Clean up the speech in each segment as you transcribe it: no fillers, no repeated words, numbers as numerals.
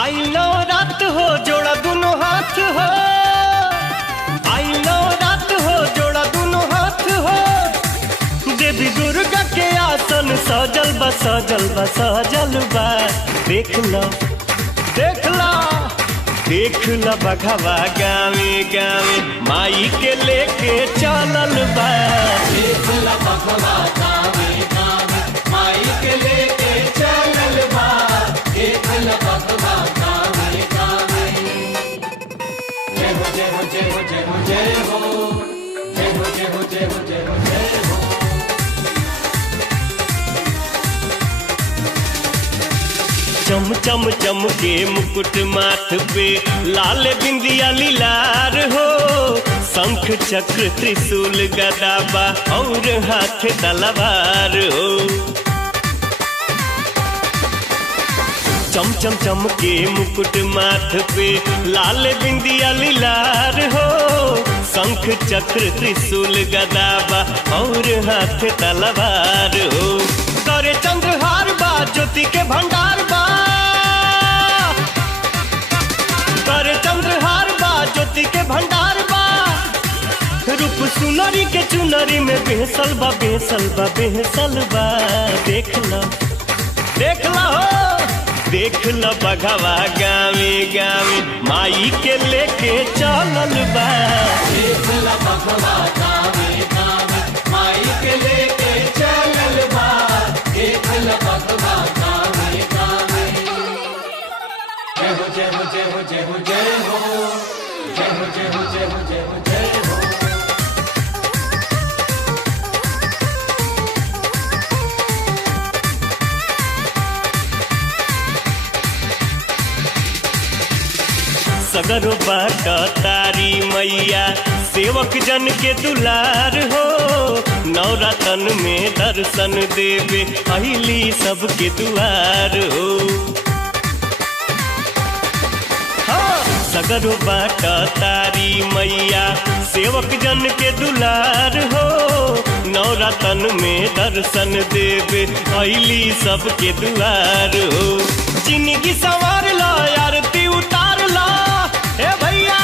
आई लो रात हो जोड़ा दोनों हाथ हो, आई लो रात हो जोड़ा दोनों हाथ हो। देवी दुर्गा के आसन सजल बा सजल बा सजल बा। देख लो देख लो देख लो बघवा गावे गावे माई के लेके चलल बा। देख लो बघवा गावे गावे माई के लेके चलल बा। देख लो बघवा गावे गावे। जय हो जय हो जय हो जय हो जय हो जय हो जय हो जय हो जय हो जय हो। चम चम चम के मुकुट माथ पे लाल बिंदिया लीलार हो। शंख चक्र त्रिशूल गदाबा और हाथ तलवार हो। चम चम चम के मुकुट माथ पे लाल बिंदिया लीलार हो। शंख चक्र त्रिशूल गदाबा और हाथ तलवार हो। करे चंद्रहार बा ज्योति के भंडार बा। करे चंद्रहार बा ज्योति के भंडार बा। रूप सुनरी के चुनरी में बेहसल बा बेहसल बा बेहसल बा। देख लो देख लो देख लो बघवा गावे गावे माई के लेके चलल बा। देख लो बघवा गावे गावे माई के लेके चलल बा। देख लो बघवा गावे गावे। जय हो जय हो जय हो जय हो जय हो जय हो जय हो जय हो जय हो जय हो। सगरो बाट तारी मैया सेवक जन के दुलार हो। नवरातन में दर्शन देवे अहिली सबके दुआर हो। सगरो बाट तारी मैया सेवक जन के दुलार हो। नवरातन में दर्शन देवे अहिली सबके दुआर हो। जिंदगी संवार लो आरती उतार लो ए भैया।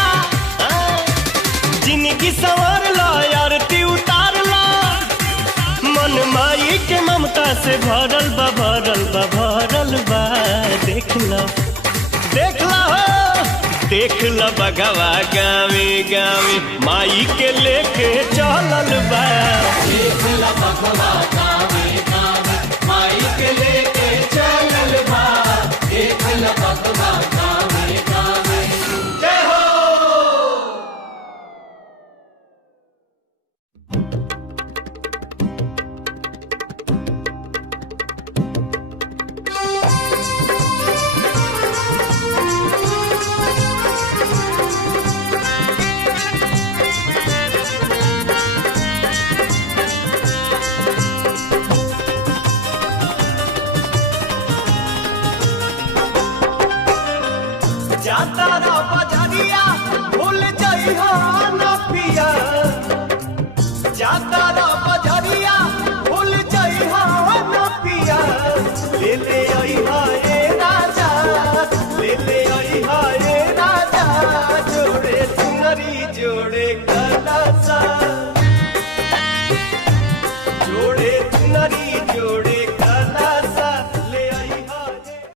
जिंदगी संवार लो आरती उतार लो। मन माई के ममता से भरल बा भरल बा भरल बा। देख लो देख लो देख लो बघवा गावे गावे माई के लेके चलल बा। देख लो बघवा गावे गावे माई के लेके चलल बा। देख लो बघवा गावे गावे। जय हो। जाता रा बजरिया